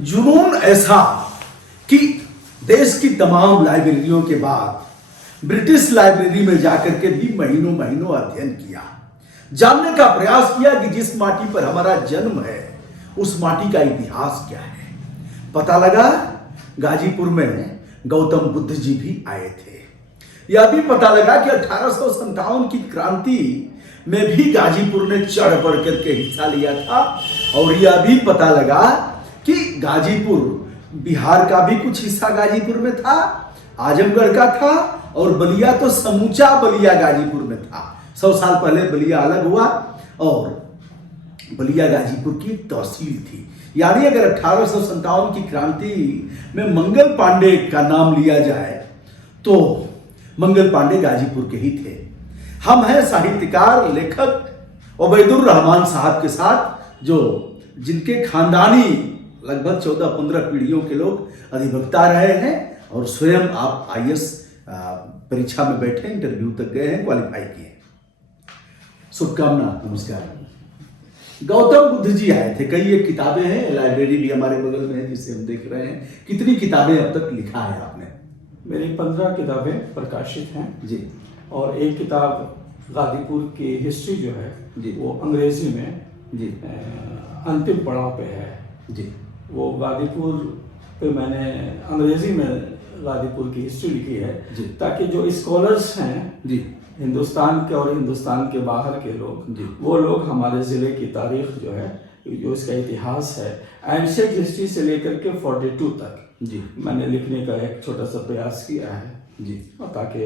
जुनून ऐसा कि देश की तमाम लाइब्रेरियों के बाद ब्रिटिश लाइब्रेरी में जाकर के भी महीनों महीनों अध्ययन किया, जानने का प्रयास किया कि जिस माटी पर हमारा जन्म है उस माटी का इतिहास क्या है। पता लगा गाजीपुर में गौतम बुद्ध जी भी आए थे। यह भी पता लगा कि 1857 की क्रांति में भी गाजीपुर ने चढ़ बढ़ करके हिस्सा लिया था। और यह भी पता लगा कि गाजीपुर, बिहार का भी कुछ हिस्सा गाजीपुर में था, आजमगढ़ का था, और बलिया तो समूचा बलिया गाजीपुर में था। 100 साल पहले बलिया अलग हुआ और बलिया गाजीपुर की तहसील थी। यानी अगर 1857 की क्रांति में मंगल पांडे का नाम लिया जाए तो मंगल पांडे गाजीपुर के ही थे। हम हैं साहित्यकार लेखक उबैदुर रहमान साहब के साथ, जो जिनके खानदानी लगभग 14-15 पीढ़ियों के लोग अधिवक्ता रहे हैं और स्वयं आप IAS परीक्षा में बैठे, इंटरव्यू तक गए हैं, क्वालिफाई किए। शुभकामना, नमस्कार। गौतम बुद्ध जी आए थे, कई एक किताबें हैं, लाइब्रेरी भी हमारे बगल में है जिसे हम देख रहे हैं। कितनी किताबें अब तक लिखा है आपने? मेरी 15 किताबें प्रकाशित हैं जी। और एक किताब गाजीपुर की हिस्ट्री जो है जी, वो अंग्रेजी में जी, अंतिम पड़ाव पे है जी। वो गाजीपुर पे मैंने अंग्रेजी में गाजीपुर की हिस्ट्री लिखी है जी। ताकि जो स्कॉलर्स हैं जी, हिंदुस्तान के और हिंदुस्तान के बाहर के लोग जी, वो लोग हमारे ज़िले की तारीख जो है, जो इसका इतिहास है, एंशिएंट हिस्ट्री से लेकर के 42 तक जी, मैंने लिखने का एक छोटा सा प्रयास किया है जी, ताकि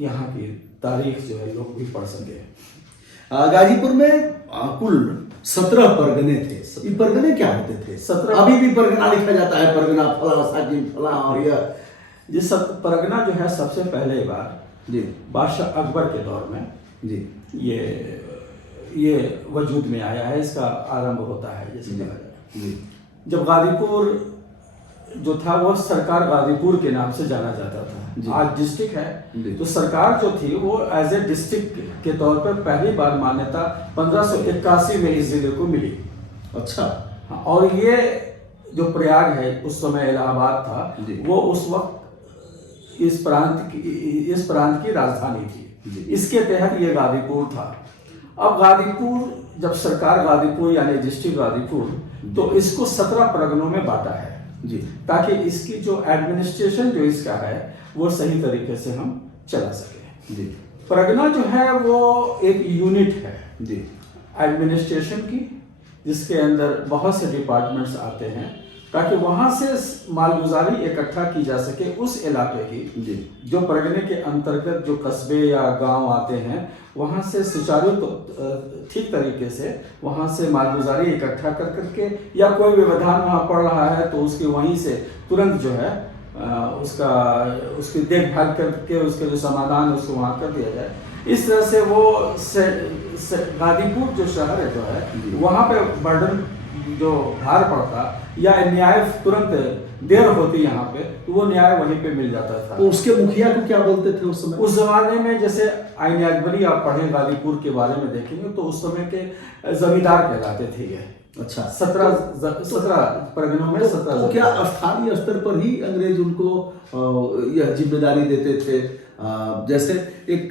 यहाँ की तारीख जो है लोग भी पढ़ सके। गाजीपुर में कुल 17 परगने थे। ये परगने क्या होते थे? 17 अभी भी परगना लिखा जाता है, परगना फला साकिन फला, और यह ये सब परगना जो है सबसे पहले बार जी, बादशाह अकबर के दौर में जी, ये वजूद में आया है। इसका आरंभ होता है जैसे कहा जाए जी, जब गाजीपुर जो था वो सरकार गाजीपुर के नाम से जाना जाता जी। था। आज डिस्ट्रिक्ट जी। है तो सरकार जो थी वो एज ए डिस्ट्रिक्ट के तौर पर पहली बार मान्यता 1581 में इस जिले को मिली। अच्छा। हाँ, और ये जो प्रयाग है उस समय इलाहाबाद था, जी। वो उस वक्त इस प्रांत की राजधानी थी। इसके तहत ये गाजीपुर था। अब गाजीपुर जब सरकार गाजीपुर यानी डिस्ट्रिक्ट गाजीपुर, तो इसको 17 परगनों में बांटा है जी, ताकि इसकी जो एडमिनिस्ट्रेशन जो इसका है वो सही तरीके से हम चला सके। जी, परगना जो है वो एक यूनिट है जी, एडमिनिस्ट्रेशन की, जिसके अंदर बहुत से डिपार्टमेंट्स आते हैं ताकि वहां से मालगुजारी इकट्ठा की जा सके उस इलाके की। जी, जो परगने के अंतर्गत जो कस्बे या गांव आते हैं वहां से सुचारू ठीक तरीके से वहां से मालगुजारी इकट्ठा कर करके, या कोई व्यवधान वहां पड़ रहा है तो उसके वहीं से तुरंत जो है उसकी देखभाल करके उसके जो समाधान है उसको वहां कर दिया जाए। इस तरह से वो गाजीपुर जो शहर है जो है वहां पे बर्डन जो भार पड़ता या न्याय तुरंत देर होती यहाँ पे, तो वो न्याय वहीं पे मिल जाता था। तो उसके मुखिया को क्या बोलते थे उस समय? उस जमाने में जैसे आईन अकबरी आप पढ़े गाजीपुर के बारे में देखेंगे तो उस समय के जमींदार कहलाते थे ये। अच्छा। 17 परगनों में 17। तो क्या स्थानीय स्तर पर ही अंग्रेज उनको यह जिम्मेदारी देते थे? जैसे एक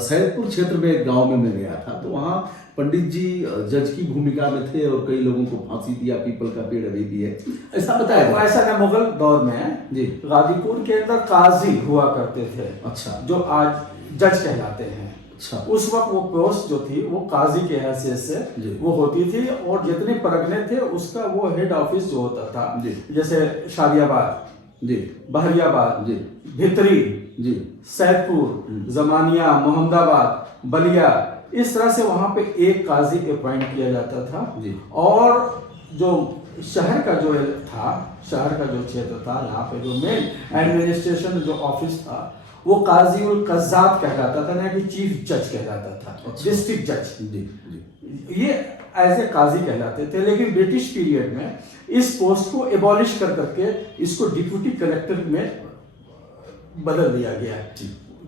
सैदपुर क्षेत्र में एक गांव में मैं गया था, तो वहाँ पंडित जी जज की भूमिका में थे और कई लोगों को फांसी दिया, पीपल का पेड़ अभी भी है, ऐसा बताया तो ऐसा ना मुगल दौर में जी गाजीपुर के अंदर काजी हुआ करते थे। अच्छा। जो आज जज कहलाते हैं। अच्छा। उस वक्त वो पोस्ट जो थी वो काजी के हैसियत से वो होती थी, और जितने परगने थे उसका वो हेड ऑफिस जो होता था जी, जैसे शादियाबाद जी, बहरियाबाद जी, भितरी जी, सैदपुर, जमानिया, मोहम्मदाबाद, बलिया, इस तरह से वहां पे एक काजी अपॉइंट किया जाता था जी। और जो शहर का जो था, शहर का जो क्षेत्र था, यहाँ पे जो मेन एडमिनिस्ट्रेशन जो ऑफिस था वो काजी उल कज़्ज़ात कहलाता था, ना कि चीफ जज कहलाता था। डिस्ट्रिक्ट जज जी, ये एज ए काजी कहलाते थे। लेकिन ब्रिटिश पीरियड में इस पोस्ट को एबॉलिश कर करके इसको डिप्यूटी कलेक्टर में बदल दिया गया।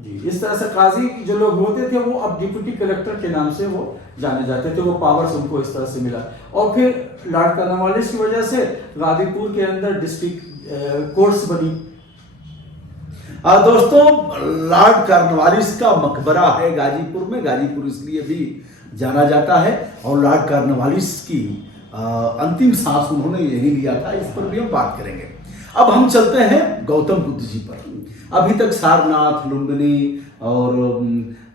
जी, इस तरह से काजी जो लोग होते थे वो अब डिप्टी कलेक्टर के नाम से वो जाने जाते थे, वो पावर्स उनको इस तरह से मिला। और फिर लॉर्ड कॉर्नवालिस की वजह से गाजीपुर के अंदर डिस्ट्रिक्ट कोर्ट्स बनी। दोस्तों, लॉर्ड कॉर्नवालिस का मकबरा है गाजीपुर में, गाजीपुर इसलिए भी जाना जाता है, और लॉर्ड कॉर्नवालिस की अंतिम सांस उन्होंने यही लिया था, इस पर भी हम बात करेंगे। अब हम चलते हैं गौतम बुद्ध जी पर। अभी तक सारनाथ, लुम्बिनी और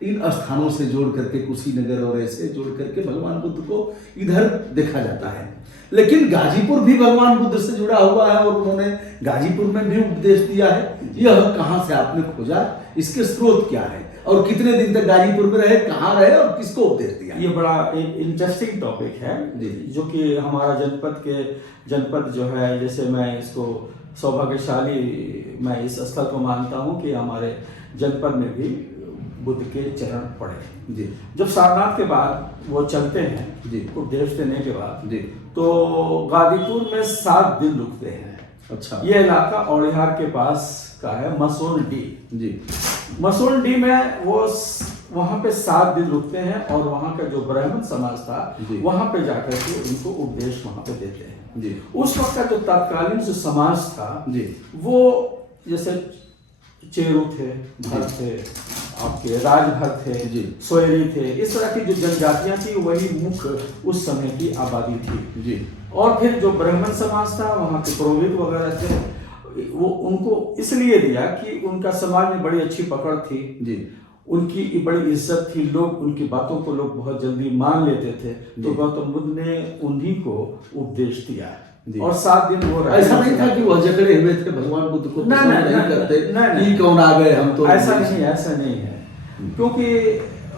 इन स्थानों से जोड़ करके, कुशीनगर और ऐसे जोड़ करके भगवान बुद्ध को इधर देखा जाता है, लेकिन गाजीपुर भी भगवान बुद्ध से जुड़ा हुआ है और उन्होंने गाजीपुर में भी उपदेश दिया है। यह कहाँ से आपने खोजा, इसके स्रोत क्या है, और कितने दिन तक गाजीपुर में रहे, कहाँ रहे और किसको उपदेश दिया? ये बड़ा इंटरेस्टिंग टॉपिक है जो कि हमारा जनपद जो है, जैसे मैं इसको सौभाग्यशाली मैं इस स्थल को मानता हूँ कि हमारे जनपद में भी बुद्ध के चरण पड़े जी। जब सारनाथ के बाद वो चलते हैं जी, उपदेश देने के बाद जी, तो गाजीपुर में 7 दिन रुकते हैं। अच्छा, ये इलाका औड़िहार के पास का है, मसोलडी जी। मसोलडी में वो वहां पे 7 दिन रुकते हैं और वहां का जो ब्राह्मण समाज था वहां पे जाकर के उनको उपदेश वहां पे देते हैं जी। उस वक्त का जो तत्कालीन जो समाज था जी, वो जैसे चेरू थे, भर थे, आपके राजभर थे जी, सोयरी थे, इस तरह की जो जनजातियां थी वही मुख्य उस समय की आबादी थी जी। और फिर जो ब्राह्मण समाज था, वहाँ के पुरोहित वगैरह थे, वो उनको इसलिए दिया कि उनका समाज में बड़ी अच्छी पकड़ थी जी, उनकी बड़ी इज्जत थी, लोग उनकी बातों को लोग बहुत जल्दी मान लेते थे। तो गौतम बुद्ध ने उन्हीं को उपदेश दिया और 7 दिन वो रहे। ऐसा नहीं था कि वह जकड़े हुए थे भगवान बुद्ध को नहीं करते कि कौन आ गए हम, तो ऐसा नहीं है, क्योंकि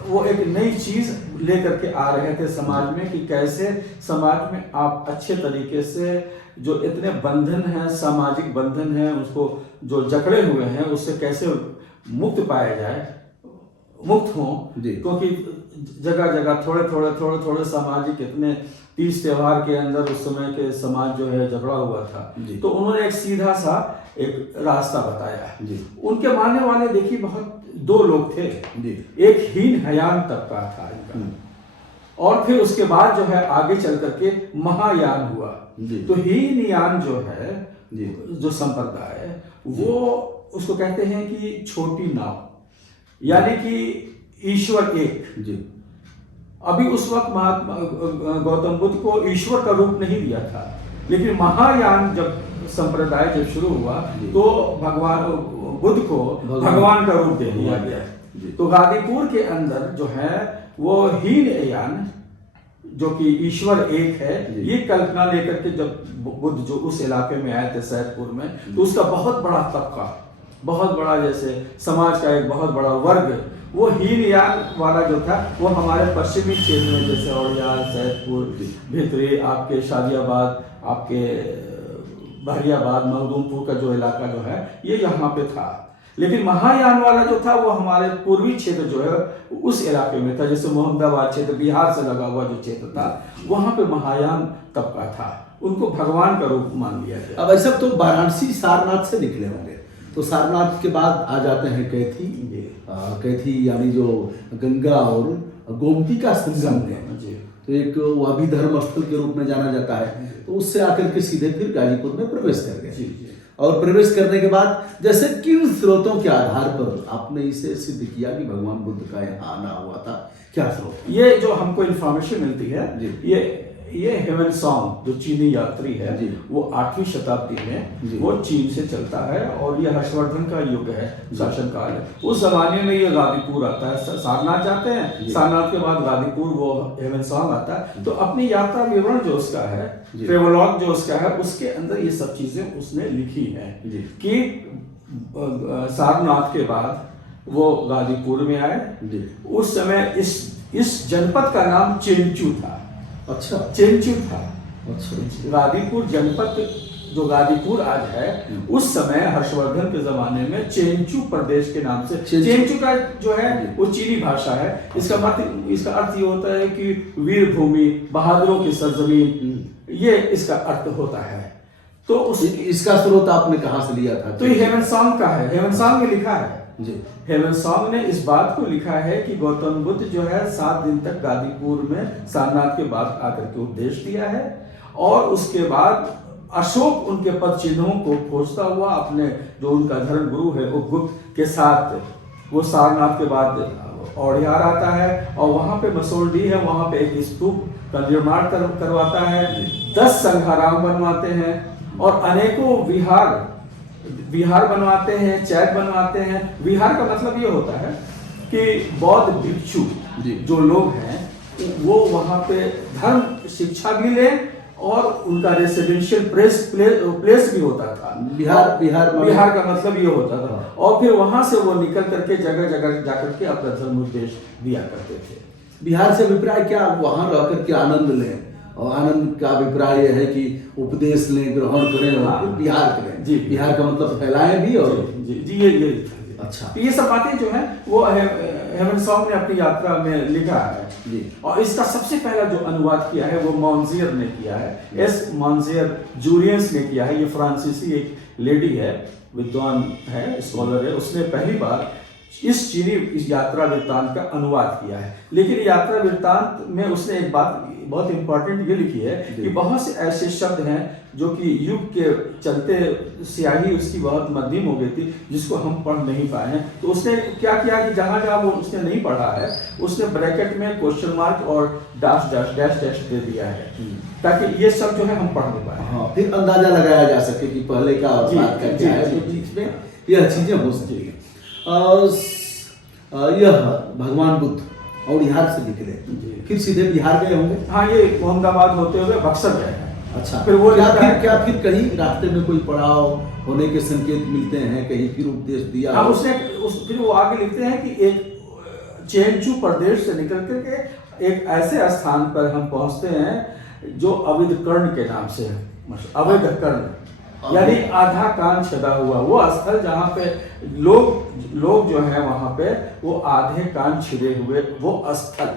वो एक नई चीज लेकर के आ रहे थे समाज में कि कैसे समाज में आप अच्छे तरीके से जो इतने बंधन हैं, सामाजिक बंधन हैं, उसको जो जकड़े हुए हैं उससे कैसे मुक्त पाया जाए, मुक्त हो। क्योंकि जगह जगह थोड़े सामाजिक इतने 30 त्योहार के अंदर उस समय के समाज जो है झगड़ा हुआ था, तो उन्होंने एक सीधा सा एक रास्ता बताया जी। उनके मानने वाले देखिए बहुत 2 लोग थे जी। एक हीन हयान तबका था इनका, और फिर उसके बाद जो है आगे चल करके महायान हुआ जी। तो हीन यान जो है जी, जो संप्रदाय वो उसको कहते हैं कि छोटी नाव, यानी कि ईश्वर एक जी। अभी उस वक्त महात्मा गौतम बुद्ध को ईश्वर का रूप नहीं दिया था, लेकिन महायान जब संप्रदाय जब शुरू हुआ तो भगवान बुद्ध को भगवान का रूप दे दिया गया। तो गाजीपुर के अंदर जो है वो हीन यान जो कि ईश्वर एक है, ये कल्पना लेकर के जब बुद्ध जो उस इलाके में आए थे सैदपुर में, तो उसका बहुत बड़ा तबका, बहुत बड़ा जैसे समाज का एक बहुत बड़ा वर्ग, वो हीनयान वाला जो था वो हमारे पश्चिमी क्षेत्र में जैसे औड़ियाल, सैदपुर, भितरी, आपके शादियाबाद, आपके बहरियाबाद, मखदूमपुर का जो इलाका जो है ये यहाँ पे था। लेकिन महायान वाला जो था वो हमारे पूर्वी क्षेत्र जो है उस इलाके में था, जैसे मोहम्मदाबाद क्षेत्र, बिहार से लगा हुआ जो क्षेत्र था, वहां पे महायान तबका था, उनको भगवान का रूप मान लिया गया। अब ऐसा तो वाराणसी सारनाथ से निकले होंगे, तो सारनाथ के बाद आ जाते हैं कैथी। कैथी यानी जो गंगा और गोमती का संगम है, तो एक वो अभिधर्म स्थल के रूप में जाना जाता है। तो उससे आकर के सीधे फिर गाजीपुर में प्रवेश कर गए, और प्रवेश करने के बाद जैसे किन स्रोतों के आधार पर आपने इसे सिद्ध किया कि भगवान बुद्ध का यहाँ आना हुआ था, क्या स्रोत? ये जो हमको इंफॉर्मेशन मिलती है ये हेवन सॉन्ग जो चीनी यात्री है वो 8वीं शताब्दी में वो चीन से चलता है, और ये हर्षवर्धन का युग है, शासनकाल है। उस जमाने में ये गाजीपुर आता है, सारनाथ जाते हैं, सारनाथ के बाद गाजीपुर वो हेवन सॉन्ग आता है। तो अपनी यात्रा विवरण जो उसका है, ट्रेवलॉग जो उसका है, उसके अंदर ये सब चीजें उसने लिखी है कि सारनाथ के बाद वो गाजीपुर में आए। उस समय इस जनपद का नाम चेंचू था। अच्छा, चेंचू था। अच्छा, गाजीपुर जनपद जो गाजीपुर आज है, उस समय हर्षवर्धन के जमाने में चेंचू प्रदेश के नाम से, चेंचू का जो है वो चीनी भाषा है। इसका अर्थ ये होता है कि वीर भूमि, बहादुरों की सरजमीन, ये इसका अर्थ होता है। तो इसका स्रोत आपने कहाँ से लिया था? तो ये हेवन सॉन्ग का है, हेवन सॉन्ग में लिखा है जी। हेमन सॉन्ग ने इस बात को लिखा है कि गौतम बुद्ध जो है 7 दिन तक गाजीपुर में सारनाथ के बाद आकर के उपदेश दिया है, और उसके बाद अशोक उनके पद चिन्हों को खोजता हुआ अपने जो उनका धर्म गुरु है उपगुप्त के साथ वो सारनाथ के बाद औड़ियार आता है, और वहां पे मसोलडी है, वहां पे एक स्तूप का निर्माण करवाता है, 10 संघाराम बनवाते हैं, और अनेकों विहार बनवाते हैं, चैत बनवाते हैं। विहार का मतलब ये होता है कि बौद्ध भिक्षु जो लोग हैं वो वहां पे धर्म शिक्षा भी लें, और उनका रेसिडेंशियल प्लेस भी होता था। बिहार का मतलब ये होता था, और फिर वहां से वो निकल करके जगह जगह जाकर के अपना धर्म उपदेश दिया करते थे। बिहार से अभिप्राय क्या, वहां रह करके आनंद लें, और आनंद का अभिप्राय यह है कि उपदेश लें, ग्रहण करें और फिर बिहार करें। जी, बिहार का मतलब फैलाएं भी। और जी ये अच्छा, तो ये सब बातें जो है वो हेमन सॉन्ग ने अपनी यात्रा में लिखा है जी। और इसका सबसे पहला जो अनुवाद किया है वो मॉन्जियर ने किया है, एस मॉन्जियर जूलियंस ने किया है। ये फ्रांसीसी एक लेडी है, विद्वान है, स्कॉलर है, उसने पहली बार इस यात्रा वृत्तांत का अनुवाद किया है। लेकिन यात्रा वृत्तांत में उसने एक बात बहुत इंपॉर्टेंट ये लिखी है कि बहुत से ऐसे शब्द हैं जो कि युग के चलते स्याही उसकी बहुत मध्यम हो गई थी, जिसको हम पढ़ नहीं पाए हैं। तो उसने क्या किया कि जहां जहां वो उसने नहीं पढ़ा है उसने ब्रैकेट में क्वेश्चन मार्क और डैश डैश डैश डैश दे दिया है, ताकि ये सब जो है हम पढ़ नहीं पाए। हाँ, फिर अंदाजा लगाया जा सके कि पहले का और बाद का क्या है, तो बीच में यह चीजें हो सकती है। यह भगवान बुद्ध और बिहार से निकले, फिर सीधे बिहार गए होंगे। हाँ, ये मोहम्मदाबाद होते हुए बक्सर गए हैं। अच्छा, फिर वो क्या फिर कहीं रास्ते में कोई पड़ाव होने के संकेत मिलते हैं, कहीं फिर उपदेश दिया? हाँ, फिर वो आगे लिखते हैं कि एक चेंचू प्रदेश से निकल करके एक ऐसे स्थान पर हम पहुंचते हैं जो अवैध कर्ण के नाम से है। अवैध कर्ण यानी आधा कान छदा हुआ, वो स्थल जहाँ पे लोग जो है वहां पे वो आधे कान छिदे हुए वो स्थल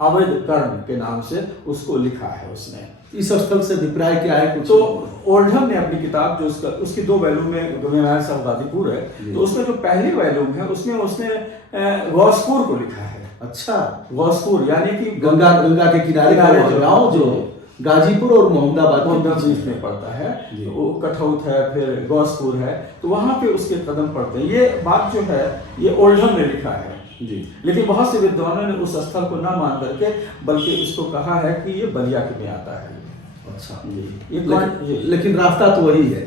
अवैध कर्ण के नाम से उसको लिखा है उसने। इस स्थल से अभिप्राय क्या है कुछ? तो ओल्डहम ने अपनी किताब जो उसकी 2 वॉल्यूम में गंगानाथ साहब गाजीपुर है, तो उसमें जो पहली वॉल्यूम है उसमें उसने गौसपुर को लिखा है। अच्छा, गौसपुर यानी कि गंगा के किनारे का गाँव जो गाजीपुर और मोहम्मदाबाद बीच में पड़ता है, तो वो कठौत है, फिर गौसपुर है, तो वहां पे उसके कदम पड़ते हैं। ये बात जो है ये ओल्डहम ने लिखा है जी। लेकिन बहुत से विद्वानों ने उस स्थल को ना मान करके बल्कि इसको कहा है कि ये बलिया में आता है। अच्छा, ये लेकिन रास्ता तो वही है,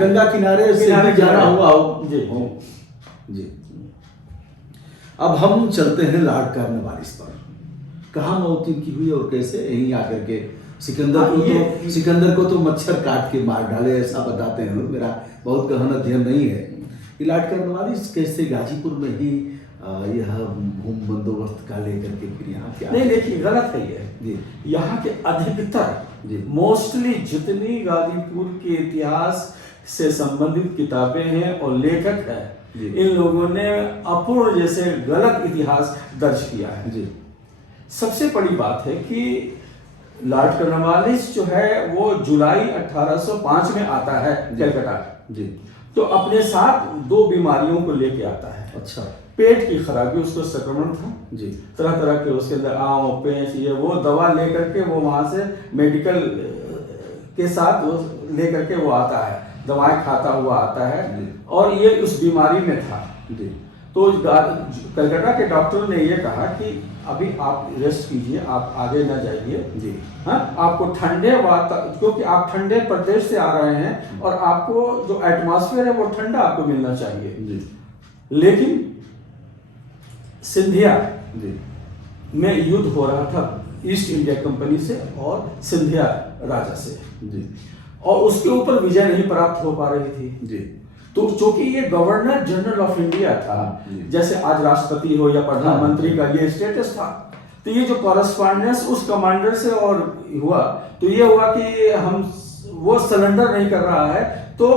गंगा किनारे से जाना हुआ जी। अब हम चलते हैं लॉर्ड कॉर्नवालिस पर। कहाँ मौत इनकी हुई और कैसे? यहीं आकर के सिकंदर को तो मच्छर काट के मार डाले, ऐसा बताते हैं लोग। मेरा बहुत गहन अध्ययन नहीं है। लॉर्ड कॉर्नवालिस कैसे गाजीपुर में ही यह भूम बंदोबस्त का लेकर के फिर यहाँ क्या? नहीं, देखिए गलत है ये। यहाँ के अधिकतर मोस्टली जितनी गाजीपुर के इतिहास से संबंधित किताबें हैं और लेखक हैं, इन लोगों ने अपूर्ण जैसे गलत इतिहास दर्ज किया है जी। सबसे बड़ी बात है कि लॉर्ड कॉर्नवालिस जो है वो जुलाई 1805 में आता है कलकत्ता जी। तो अपने साथ 2 बीमारियों को लेके आता है। अच्छा, पेट की खराबी, उसको संक्रमण था जी, तरह तरह के, उसके अंदर आम पेच ये वो दवा लेकर के वो वहां से मेडिकल के साथ वो लेकर के वो आता है, दवाएं खाता हुआ आता है और ये उस बीमारी में था जी। तो कलकत्ता के डॉक्टर ने ये कहा कि अभी आप रेस्ट कीजिए, आप आगे ना जाइए जी। हाँ, आपको क्योंकि आप ठंडे प्रदेश से आ रहे हैं और आपको जो एटमॉस्फेयर है वो ठंडा आपको मिलना चाहिए जी। लेकिन सिंधिया में युद्ध हो रहा था ईस्ट इंडिया कंपनी से और सिंधिया राजा से जी। और उसके ऊपर विजय नहीं प्राप्त हो पा रही थी जी। तो चूंकि ये गवर्नर जनरल ऑफ इंडिया था, जैसे आज राष्ट्रपति हो या प्रधानमंत्री का ये स्टेटस था, तो ये जो कॉरेस्पॉन्डेंस उस कमांडर से और हुआ तो ये हुआ कि वो सरेंडर नहीं कर रहा है। तो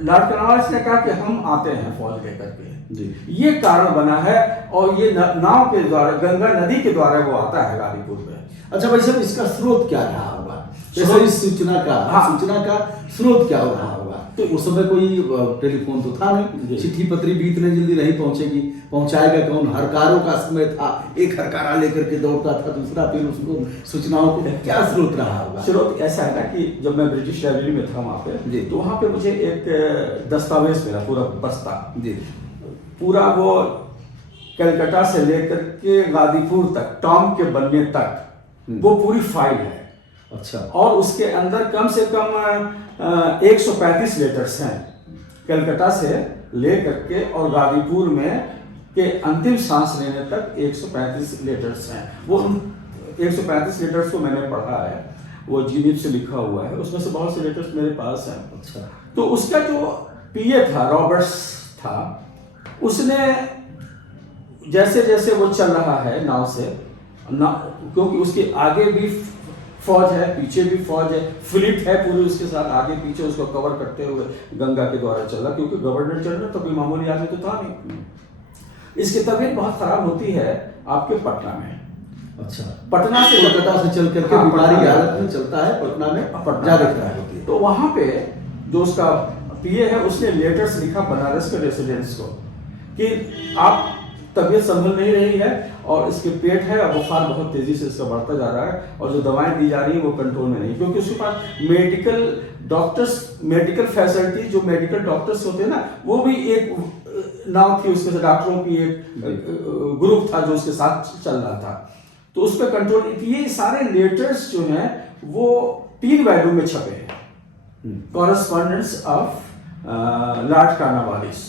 लॉर्ड कॉर्नवालिस ने कहा कि हम आते हैं फौज लेकर के जी। ये कारण बना है और ये नाव के द्वारा, गंगा नदी के द्वारा वो आता है गाजीपुर में। अच्छा भाई साहब, इसका स्रोत क्या रहा होगा? जैसे इस सूचना का स्रोत क्या रहा होगा? तो उस समय कोई टेलीफोन तो था नहीं, जी। चिट्ठी पत्री भी इतने जल्दी नहीं पहुंचेगी, पहुंचाएगा कौन? हरकारों का समय था, एक हरकारा लेकर के दौड़ता था, दूसरा फिर उसको सूचनाओं को, क्या स्रोत रहा होगा? स्रोत ऐसा है ना कि जब मैं ब्रिटिश लाइब्रेरी में था वहाँ पे जी। तो वहाँ पे मुझे एक दस्तावेज मिला, पूरा बस्ता, जी पूरा वो कलकत्ता से लेकर के गाजीपुर तक, टॉम के बनने तक वो पूरी फाइल है। अच्छा, और उसके अंदर कम से कम 135 लेटर्स हैं, कलकत्ता से लेकर के और गाजीपुर में के अंतिम सांस लेने तक 135 लेटर्स हैं। वो 135 लेटर्स को मैंने पढ़ा है, वो जीनिप से लिखा हुआ है, उसमें से बहुत से लेटर्स मेरे पास हैं। अच्छा, तो उसका जो पीए था, रॉबर्ट्स था, उसने जैसे जैसे वो चल रहा है नाव से ना, क्योंकि उसके आगे भी फौज है, पीछे भी फौज है, फ्लीट है पूरी उसके साथ, आगे पीछे उसको कवर करते हुए गंगा के द्वारा चला, क्योंकि गवर्नर जनरल तो कोई मामूली आदमी तो था नहीं। इसकी तबीयत बहुत खराब होती है आपके पटना में। अच्छा, पटना से कोलकाता से चल करके हाँ, बीमारी पटना हालत में चलता है, पटना में पटना ज्यादा खराब होती है। तो वहां पे जो उसका पीए है उसने लेटर्स लिखा बनारस के रेसिडेंट्स को कि आप तबीयत संभल नहीं रही है और इसके पेट है और बुखार बहुत तेजी से इसका बढ़ता जा रहा है और जो दवाएं दी जा रही है वो कंट्रोल में नहीं, क्योंकि उसके पास मेडिकल डॉक्टर्स, मेडिकल फैसिलिटी, जो मेडिकल डॉक्टर्स होते हैं ना, वो भी एक नाव थी उसके साथ, डॉक्टरों की एक ग्रुप था जो उसके साथ चल रहा था, तो उस पर कंट्रोल। ये सारे लेटर्स जो हैं वो 3 वैल्यू में छपे हैं, कॉरेस्पॉन्डेंस ऑफ लॉर्ड कॉर्नवालिस,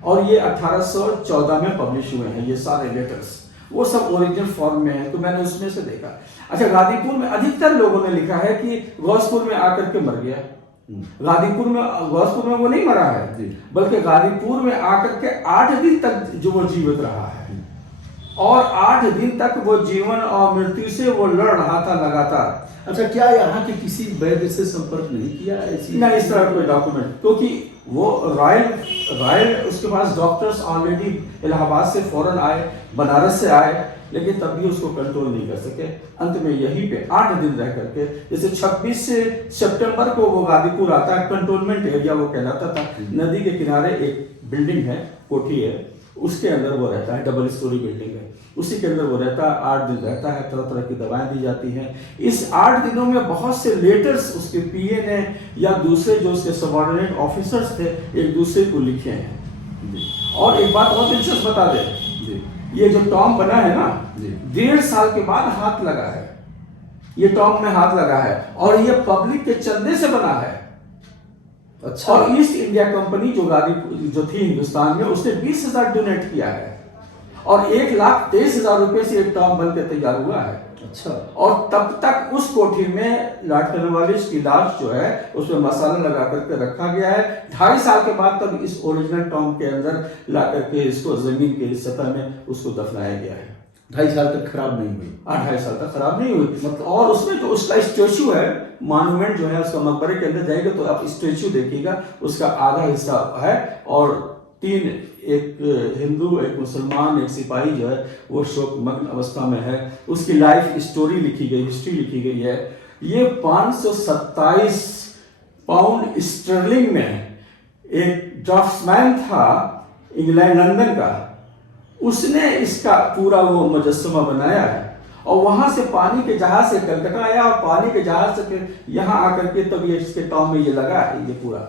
और ये 1814 में पब्लिश हुए हैं ये सारे लेटर्स, वो सब ओरिजिनल फॉर्म में है। तो मैंने उसमें से देखा। अच्छा, गाजीपुर में अधिकतर लोगों ने लिखा है कि गौसपुर में आकर के मर गया। गाजीपुर में, गौसपुर में वो नहीं मरा है, बल्कि गाजीपुर में आकर के 8 दिन तक जो वो जीवित रहा है, और 8 दिन तक वो जीवन और मृत्यु से वो लड़ रहा था लगातार। अच्छा, क्या यहाँ के किसी वैद्य से संपर्क नहीं किया ऐसी? ना, इस तरह कोई डॉक्यूमेंट, क्योंकि वो रॉयल उसके पास डॉक्टर्स ऑलरेडी इलाहाबाद से फौरन आए, बनारस से आए, लेकिन तब भी उसको कंट्रोल नहीं कर सके। अंत में यहीं पे 8 दिन रह करके, जैसे 26 सितंबर को वो गाजीपुर आता है, कंट्रोलमेंट एरिया वो कहलाता था, नदी के किनारे एक बिल्डिंग है, कोठी है, उसके अंदर वो रहता है, डबल स्टोरी बिल्डिंग है, उसी के अंदर वो रहता है, 8 दिन रहता है, तरह तरह की दवाएं दी जाती हैं। इस 8 दिनों में बहुत से लेटर्स उसके पीए ने या दूसरे जो उसके सबऑर्डिनेट ऑफिसर्स थे एक दूसरे को लिखे हैं। और एक बात और दिलचस्प बता दे, ये जो टॉम बना है ना, 1.5 साल के बाद हाथ लगा है, ये टॉम में हाथ लगा है, और ये पब्लिक के चंदे से बना है। अच्छा, और ईस्ट इंडिया कंपनी जो थी हिंदुस्तान में, उसने 20,000 डोनेट किया है, और 1,23,000 रुपए से एक टॉम बन के तैयार हुआ है। अच्छा, और तब तक उस कोठी में लॉर्ड कॉर्नवालिस की लाश जो है उसमें मसाला लगा करके रखा गया है। 2.5 साल के बाद तब इस ओरिजिनल टॉम के अंदर ला करके इसको जमीन के सतह में उसको दफनाया गया है। 2.5 साल तक खराब नहीं हुई? 2.5 साल तक खराब नहीं हुई, मतलब। और उसमें जो उसका स्टेच्यू है, मॉन्यूमेंट जो है उसका, मकबरे के अंदर जाएगा तो आप स्टेच्यू देखिएगा, उसका आधा हिस्सा है, और 3, एक हिंदू, एक मुसलमान, एक सिपाही जो है वो शोकमग्न अवस्था में है। उसकी लाइफ स्टोरी लिखी गई, हिस्ट्री लिखी गई है। ये 527 पाउंड स्टर्लिंग में एक ड्राफ्ट्समैन था इंग्लैंड, लंदन का, उसने इसका पूरा वो मुजस्समा बनाया है, और वहां से पानी के जहाज से कलकत्ता आया, और पानी के जहाज से फिर यहाँ आकर के तब ये इसके टॉम में ये लगा है ये पूरा।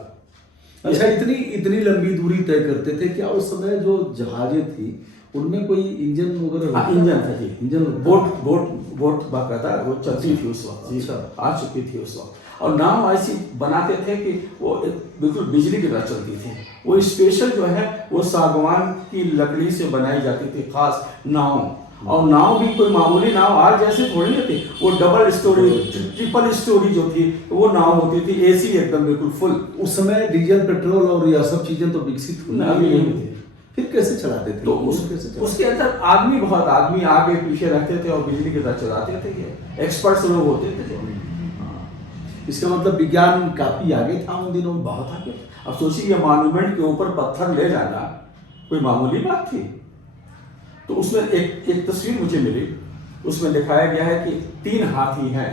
अच्छा, इतनी लंबी दूरी तय करते थे, क्या उस समय जो जहाजें थी उनमें कोई इंजन वगैरह? हाँ, इंजन था जी, इंजन, बोट बाकायदा वो चलती थी उस वक्त। अच्छा, आ चुकी थी उस वक्त, और नाव ऐसी बनाते थे कि वो बिल्कुल बिजली की तरह चलती थी। वो स्पेशल जो है वो सागवान की लकड़ी से बनाई जाती थी, खास नाव। और नाव भी कोई मामूली नाव आज जैसे थोड़ी नहीं थी, वो डबल स्टोरी, ट्रिपल स्टोरी जो थी वो नाव होती थी, एसी एकदम बिल्कुल फुल। उस समय डीजल, पेट्रोल और यह सब चीजें तो विकसित नहीं थी। फिर कैसे चलाते थे? तो उसके अंदर आदमी आगे पीछे रहते थे और बिजली की तरह चलाते थे। ये एक्सपर्ट्स लोग होते थे जो। इसका मतलब विज्ञान काफी आगे था उन दिनों में, बहुत आगे। अब सोचिए, मॉन्यूमेंट के ऊपर पत्थर ले जाना कोई मामूली बात थी। तो उसमें एक तस्वीर मुझे मिली, उसमें दिखाया गया है कि 3 हाथी हैं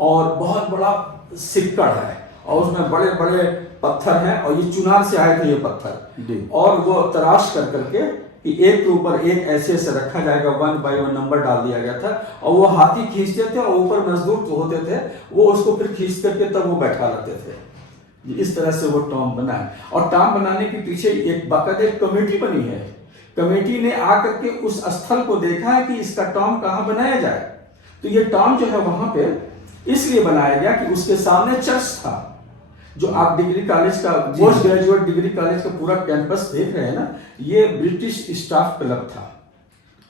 और बहुत बड़ा सिक्कड़ है, और उसमें बड़े बड़े पत्थर हैं और ये चुनार से आए थे ये जी। पत्थर, और वो तराश कर करके कि एक के ऊपर एक ऐसे ऐसे रखा जाएगा, 1 बाय 1 नंबर डाल दिया गया था, और वो हाथी खींचते थे और ऊपर मजदूर जो होते थे वो उसको फिर खींच करके तब वो बैठा लेते थे। इस तरह से वो टॉम बना है। और टॉम बनाने के पीछे एक बाकायदा एक कमेटी बनी है। कमेटी ने आकर के उस स्थल को देखा है कि इसका टॉम कहाँ बनाया जाए। तो ये टॉम जो है वहां पे इसलिए बनाया गया कि उसके सामने चर्च था। जो आप डिग्री कॉलेज का पोस्ट ग्रेजुएट डिग्री कॉलेज का पूरा कैंपस देख रहे हैं ना, ये ब्रिटिश स्टाफ क्लब था।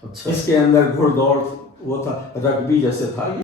अच्छा। इसके अंदर घुड़दौड़ वो था, रग्बी जैसे था।